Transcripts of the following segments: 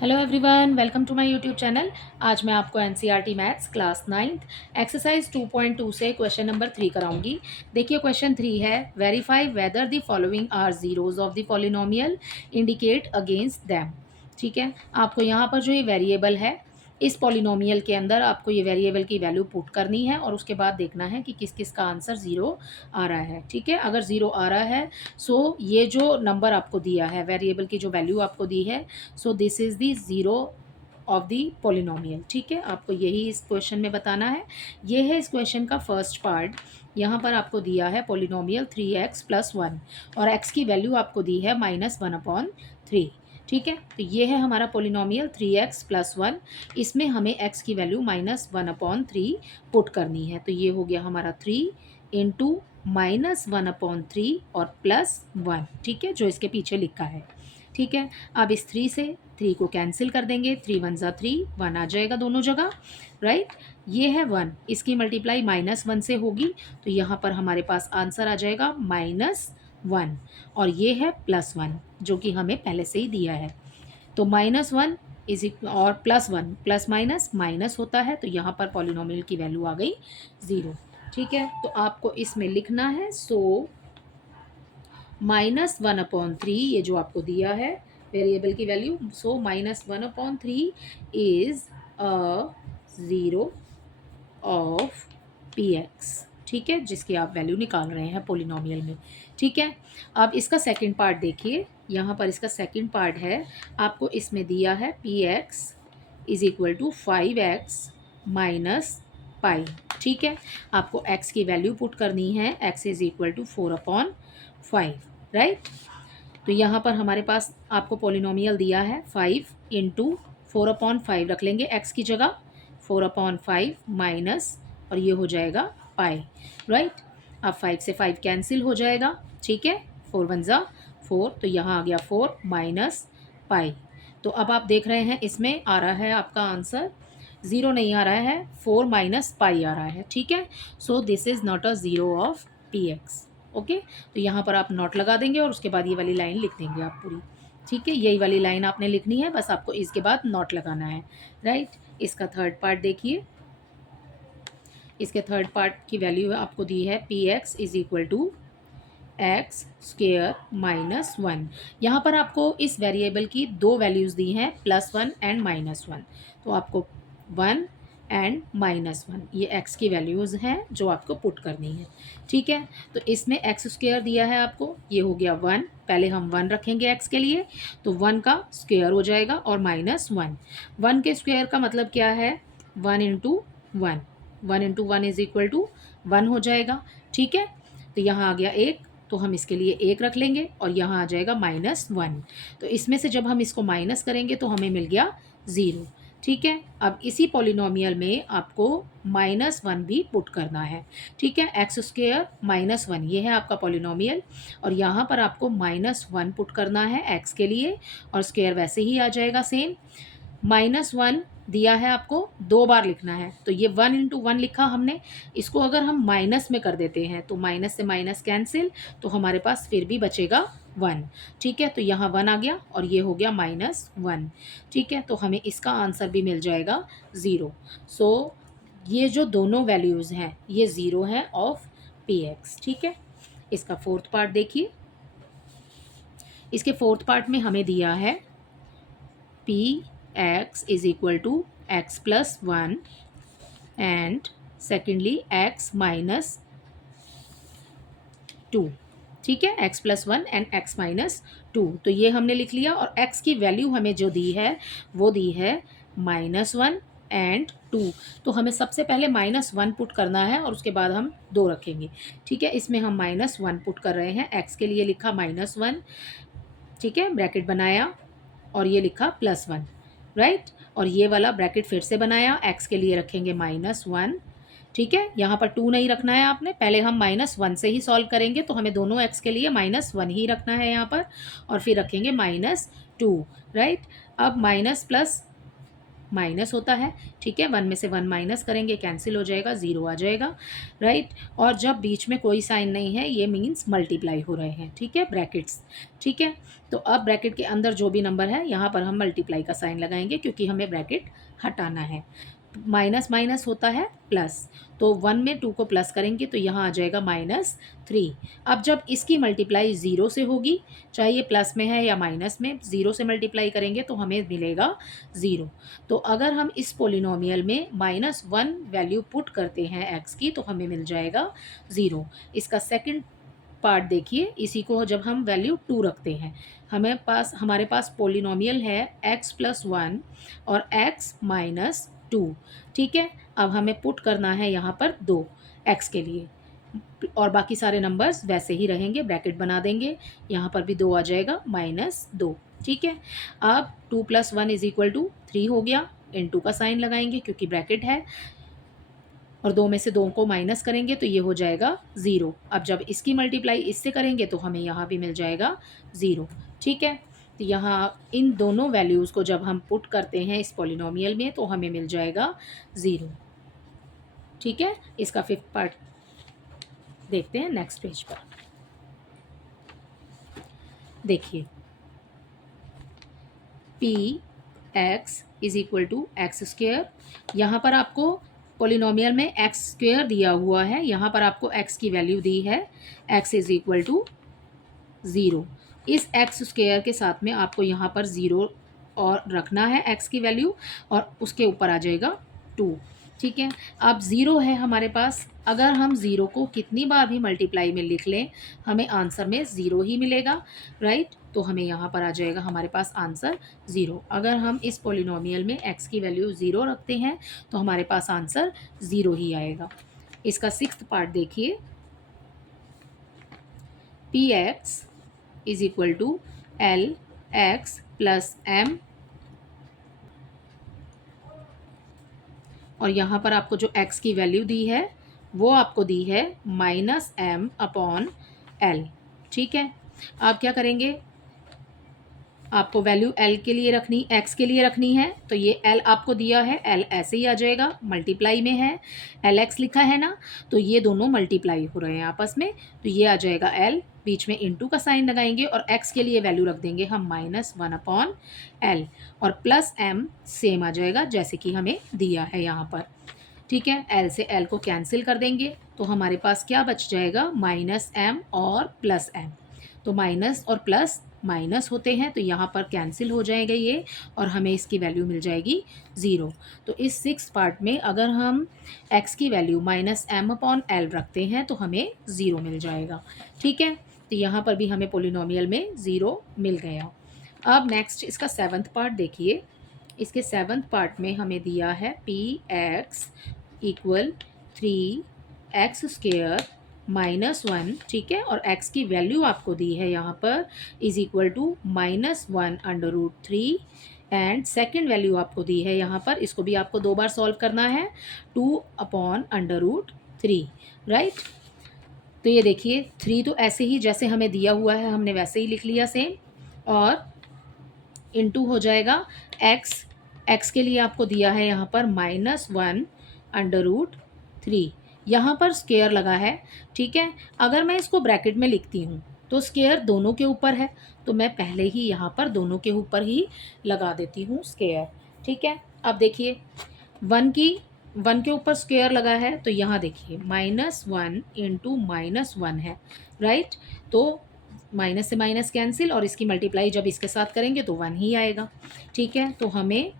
Hello everyone, welcome to my YouTube channel. आज मैं आपको NCERT maths class 9th exercise 2.2 से क्वेश्चन नंबर 3 कराऊंगी। देखिए क्वेश्चन 3 है, verify whether the following are zeros of the polynomial, indicate against them. ठीक है, आपको यहाँ पर जो ये वेरिएबल है, इस पॉलिनोमियल के अंदर आपको ये वेरिएबल की वैल्यू पुट करनी है और उसके बाद देखना है कि किस किस का आंसर ज़ीरो आ रहा है। ठीक है, अगर ज़ीरो आ रहा है सो ये जो नंबर आपको दिया है, वेरिएबल की जो वैल्यू आपको दी है, so this is the zero of the polynomial. ठीक है, आपको यही इस क्वेश्चन में बताना है। ये है इस क्वेश्चन का फर्स्ट पार्ट। यहाँ पर आपको दिया है पोलिनोमियल 3x+1 और x की वैल्यू आपको दी है -1/3। ठीक है, तो ये है हमारा पोलिनोमियल 3x+1। इसमें हमें x की वैल्यू -1/3 पुट करनी है। तो ये हो गया हमारा 3 इंटू -1/3 और +1। ठीक है, जो इसके पीछे लिखा है। ठीक है, अब इस 3 से 3 को कैंसिल कर देंगे। 3 वन ज़ा 3, 1 आ जाएगा दोनों जगह। राइट, ये है 1, इसकी मल्टीप्लाई -1 से होगी, तो यहाँ पर हमारे पास आंसर आ जाएगा -1। और ये है +1 जो कि हमें पहले से ही दिया है। तो -1 इज और +1 प्लस माइनस माइनस होता है, तो यहाँ पर पॉलिनोमियल की वैल्यू आ गई 0। ठीक है, तो आपको इसमें लिखना है -1/3, ये जो आपको दिया है वेरिएबल की value, so -1/3 is a zero of P x. ठीक है, जिसकी आप वैल्यू निकाल रहे हैं पोलिनोमियल में। ठीक है, अब इसका सेकंड पार्ट देखिए। यहाँ पर इसका सेकंड पार्ट है, आपको इसमें दिया है P X is equal to 5x minus pi. ठीक है, आपको x की वैल्यू पुट करनी है, x is equal to 4/5। Right, तो यहाँ पर हमारे पास आपको पोलिनोमियल दिया है 5 इंटू 4/5 रख लेंगे x की जगह, 4/5 माइनस, और ये हो जाएगा पाई। राइट, अब 5 से 5 कैंसिल हो जाएगा। ठीक है, 4 वन ज़ा 4, तो यहाँ आ गया 4 माइनस पाई। तो अब आप देख रहे हैं इसमें आ रहा है आपका आंसर 0 नहीं आ रहा है, 4 माइनस पाई आ रहा है। ठीक है, so this is not a zero of P x. Okay, तो यहाँ पर आप नोट लगा देंगे और उसके बाद ये वाली लाइन लिख देंगे आप पूरी। ठीक है, यही वाली लाइन आपने लिखनी है, बस आपको इसके बाद नोट लगाना है। राइट, इसका थर्ड पार्ट देखिए। इसके थर्ड पार्ट की वैल्यू आपको दी है P X is equal to X square -1। यहाँ पर आपको इस वेरिएबल की दो वैल्यूज़ दी हैं, +1 एंड -1। तो आपको 1 एंड -1, ये x की वैल्यूज़ हैं जो आपको पुट करनी है। ठीक है, तो इसमें एक्स स्क्वेयर दिया है आपको, ये हो गया 1। पहले हम 1 रखेंगे x के लिए, तो 1 का स्क्वेयर हो जाएगा और -1। 1 के स्क्वेयर का मतलब क्या है, 1 into 1। 1 into 1 is equal to 1 हो जाएगा। ठीक है, तो यहाँ आ गया 1, तो हम इसके लिए 1 रख लेंगे और यहाँ आ जाएगा -1। तो इसमें से जब हम इसको माइनस करेंगे तो हमें मिल गया 0। ठीक है, अब इसी पॉलिनोमियल में आपको -1 भी पुट करना है। ठीक है, एक्स स्क्वेयर -1, ये है आपका पॉलिनोमियल, और यहाँ पर आपको -1 पुट करना है एक्स के लिए, और स्क्वेयर वैसे ही आ जाएगा सेम। -1 दिया है आपको, 2 बार लिखना है, तो ये 1 इंटू 1 लिखा हमने। इसको अगर हम माइनस में कर देते हैं तो माइनस से माइनस कैंसिल, तो हमारे पास फिर भी बचेगा 1। ठीक है, तो यहाँ 1 आ गया और ये हो गया -1। ठीक है, तो हमें इसका आंसर भी मिल जाएगा 0। सो ये जो दोनों वैल्यूज़ हैं ये 0 हैं ऑफ पी एक्स। ठीक है, इसका फोर्थ पार्ट देखिए। इसके फोर्थ पार्ट में हमें दिया है P X is equal to x+1 and secondly x -2। ठीक है, x+1 एंड x -2, तो ये हमने लिख लिया। और x की वैल्यू हमें जो दी है वो दी है -1 एंड 2। तो हमें सबसे पहले -1 पुट करना है और उसके बाद हम 2 रखेंगे। ठीक है, इसमें हम -1 पुट कर रहे हैं, x के लिए लिखा -1। ठीक है, ब्रैकेट बनाया और ये लिखा +1। राइट, और ये वाला ब्रैकेट फिर से बनाया, x के लिए रखेंगे -1। ठीक है, यहाँ पर 2 नहीं रखना है आपने, पहले हम -1 से ही सॉल्व करेंगे, तो हमें दोनों x के लिए -1 ही रखना है यहाँ पर, और फिर रखेंगे -2। राइट, अब माइनस प्लस माइनस होता है, ठीक है। 1 में से 1 माइनस करेंगे, कैंसिल हो जाएगा, 0 आ जाएगा, राइट। और जब बीच में कोई साइन नहीं है, ये मीन्स मल्टीप्लाई हो रहे हैं, ठीक है, ब्रैकेट्स, ठीक है। तो अब ब्रैकेट के अंदर जो भी नंबर है यहाँ पर हम मल्टीप्लाई का साइन लगाएंगे क्योंकि हमें ब्रैकेट हटाना है। माइनस माइनस होता है प्लस, तो 1 में 2 को प्लस करेंगे तो यहाँ आ जाएगा -3। अब जब इसकी मल्टीप्लाई 0 से होगी, चाहे ये प्लस में है या माइनस में, 0 से मल्टीप्लाई करेंगे तो हमें मिलेगा 0। तो अगर हम इस पोलिनोमियल में -1 वैल्यू पुट करते हैं x की तो हमें मिल जाएगा 0। इसका सेकंड पार्ट देखिए, इसी को जब हम वैल्यू 2 रखते हैं, हमारे पास पोलिनोमियल है x+1 और x-2, ठीक है। अब हमें पुट करना है यहाँ पर 2 x के लिए, और बाकी सारे नंबर्स वैसे ही रहेंगे, ब्रैकेट बना देंगे, यहाँ पर भी 2 आ जाएगा, -2, ठीक है। अब 2 + 1 = 3 हो गया, इंटू का साइन लगाएंगे क्योंकि ब्रैकेट है, और 2 में से 2 को माइनस करेंगे तो ये हो जाएगा 0। अब जब इसकी मल्टीप्लाई इससे करेंगे तो हमें यहाँ भी मिल जाएगा 0, ठीक है। तो यहाँ इन दोनों वैल्यूज़ को जब हम पुट करते हैं इस पॉलिनोमियल में तो हमें मिल जाएगा 0, ठीक है। इसका 5th पार्ट देखते हैं नेक्स्ट पेज पर। देखिए, px = x²। यहाँ पर आपको पोलिनोमियल में x² दिया हुआ है, यहाँ पर आपको x की वैल्यू दी है, x = 0। इस x² के साथ में आपको यहाँ पर 0 और रखना है x की वैल्यू, और उसके ऊपर आ जाएगा 2, ठीक है। अब 0 है हमारे पास, अगर हम 0 को कितनी बार भी मल्टीप्लाई में लिख लें हमें आंसर में 0 ही मिलेगा, राइट। तो हमें यहाँ पर आ जाएगा हमारे पास आंसर 0। अगर हम इस पोलिनोमियल में x की वैल्यू 0 रखते हैं तो हमारे पास आंसर 0 ही आएगा। इसका 6th पार्ट देखिए, px = lx + m, और यहाँ पर आपको जो x की वैल्यू दी है वो आपको दी है -m/l, ठीक है। आप क्या करेंगे, आपको वैल्यू l के लिए रखनी, x के लिए रखनी है, तो ये l आपको दिया है, l ऐसे ही आ जाएगा, मल्टीप्लाई में है, lx लिखा है ना, तो ये दोनों मल्टीप्लाई हो रहे हैं आपस में, तो ये आ जाएगा l, बीच में इंटू का साइन लगाएंगे और x के लिए वैल्यू रख देंगे हम -1/l, और +m सेम आ जाएगा जैसे कि हमें दिया है यहाँ पर, ठीक है। l से l को कैंसिल कर देंगे तो हमारे पास क्या बच जाएगा, -m और +m, तो माइनस और प्लस माइनस होते हैं तो यहाँ पर कैंसिल हो जाएगा ये, और हमें इसकी वैल्यू मिल जाएगी 0। तो इस 6 पार्ट में अगर हम x की वैल्यू -m/l रखते हैं तो हमें 0 मिल जाएगा, ठीक है। तो यहाँ पर भी हमें पोलिनोमियल में 0 मिल गया। अब नेक्स्ट इसका 7th पार्ट देखिए, इसके 7th पार्ट में हमें दिया है px = 3x² -1, ठीक है, और x की वैल्यू आपको दी है यहाँ पर = -1/√3, एंड सेकेंड वैल्यू आपको दी है यहाँ पर, इसको भी आपको 2 बार सॉल्व करना है, 2/√3, राइट। तो ये देखिए 3 तो ऐसे ही जैसे हमें दिया हुआ है हमने वैसे ही लिख लिया सेम, और इंटू हो जाएगा x के लिए आपको दिया है यहाँ पर -1/√3, यहाँ पर स्क्वायर लगा है, ठीक है। अगर मैं इसको ब्रैकेट में लिखती हूँ तो स्क्वायर दोनों के ऊपर है, तो मैं पहले ही यहाँ पर दोनों के ऊपर ही लगा देती हूँ स्क्वायर, ठीक है। अब देखिए 1 के ऊपर स्क्वायर लगा है, तो यहाँ देखिए -1 इंटू -1 है, राइट। तो माइनस से माइनस कैंसिल, और इसकी मल्टीप्लाई जब इसके साथ करेंगे तो 1 ही आएगा, ठीक है। तो हमें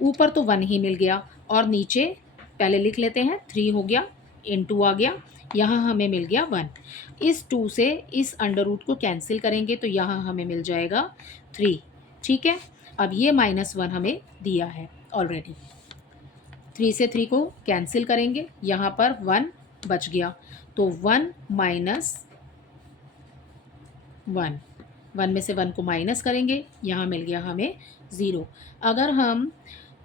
ऊपर तो 1 ही मिल गया, और नीचे पहले लिख लेते हैं 3 हो गया, इंटू आ गया, यहाँ हमें मिल गया 1। इस 2 से इस अंडर रूट को कैंसिल करेंगे तो यहाँ हमें मिल जाएगा 3, ठीक है। अब ये -1 हमें दिया है ऑलरेडी, 3 से 3 को कैंसिल करेंगे, यहाँ पर 1 बच गया, तो 1 में से 1 को माइनस करेंगे, यहाँ मिल गया हमें 0। अगर हम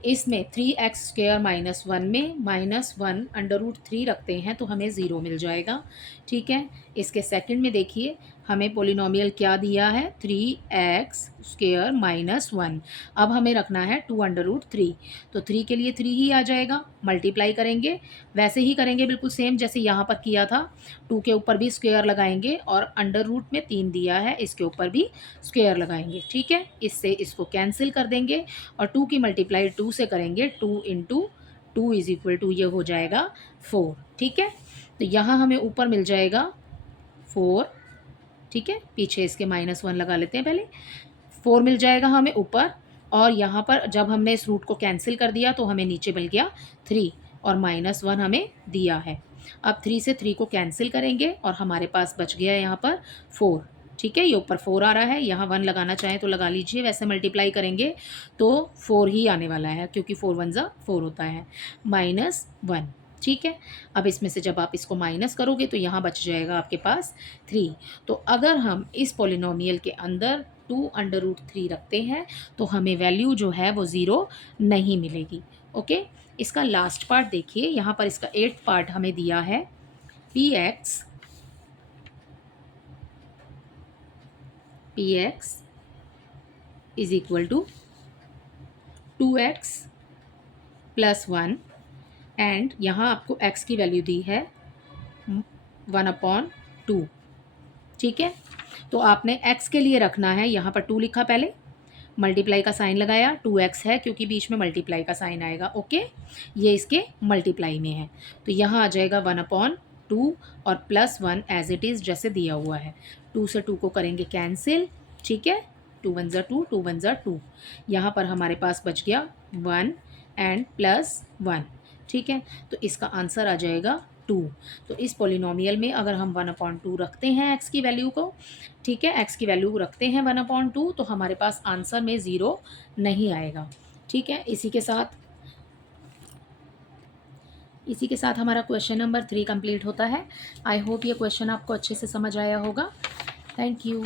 इसमें 3x² -1 में -1/√3 रखते हैं तो हमें 0 मिल जाएगा, ठीक है। इसके सेकंड में देखिए हमें पोलिनोमियल क्या दिया है, 3x² माइनस 1। अब हमें रखना है 2√3, तो 3 के लिए 3 ही आ जाएगा, मल्टीप्लाई करेंगे, वैसे ही करेंगे बिल्कुल सेम जैसे यहाँ पर किया था। 2 के ऊपर भी स्क्वायर लगाएंगे और अंडर रूट में 3 दिया है, इसके ऊपर भी स्क्वायर लगाएंगे। ठीक है, इससे इसको कैंसिल कर देंगे और 2 की मल्टीप्लाई 2 से करेंगे, 2 इंटू 2 इज इक्वल टू ये हो जाएगा 4। ठीक है, तो यहाँ हमें ऊपर मिल जाएगा 4। ठीक है, पीछे इसके -1 लगा लेते हैं पहले, 4 मिल जाएगा हमें ऊपर, और यहाँ पर जब हमने इस रूट को कैंसिल कर दिया तो हमें नीचे मिल गया 3 और -1 हमें दिया है। अब 3 से 3 को कैंसिल करेंगे और हमारे पास बच गया है यहाँ पर 4। ठीक है, ये ऊपर 4 आ रहा है, यहाँ 1 लगाना चाहें तो लगा लीजिए, वैसे मल्टीप्लाई करेंगे तो 4 ही आने वाला है क्योंकि 4 1 ज़ा 4 होता है, -1। ठीक है, अब इसमें से जब आप इसको माइनस करोगे तो यहाँ बच जाएगा आपके पास 3। तो अगर हम इस पोलिनोमियल के अंदर 2√3 रखते हैं तो हमें वैल्यू जो है वो 0 नहीं मिलेगी। ओके, इसका लास्ट पार्ट देखिए, यहाँ पर इसका 8th पार्ट हमें दिया है, px is equal to 2x plus 1, and यहाँ आपको x की वैल्यू दी है 1/2। ठीक है, तो आपने x के लिए रखना है, यहाँ पर 2 लिखा, पहले मल्टीप्लाई का साइन लगाया, 2x है क्योंकि बीच में मल्टीप्लाई का साइन आएगा। ओके, ये इसके मल्टीप्लाई में है, तो यहाँ आ जाएगा 1/2 और प्लस 1 एज इट इज़ जैसे दिया हुआ है। 2 से 2 को करेंगे कैंसिल। ठीक है, 2 1 ज़ा 2, 2 1 ज़ा 2, यहाँ पर हमारे पास बच गया 1 एंड प्लस 1। ठीक है, तो इसका आंसर आ जाएगा 2। तो इस पोलिनोमियल में अगर हम 1/2 रखते हैं x की वैल्यू को, ठीक है, x की वैल्यू रखते हैं 1/2, तो हमारे पास आंसर में 0 नहीं आएगा। ठीक है, इसी के साथ हमारा क्वेश्चन नंबर 3 कंप्लीट होता है। आई होप ये क्वेश्चन आपको अच्छे से समझ आया होगा। Thank you.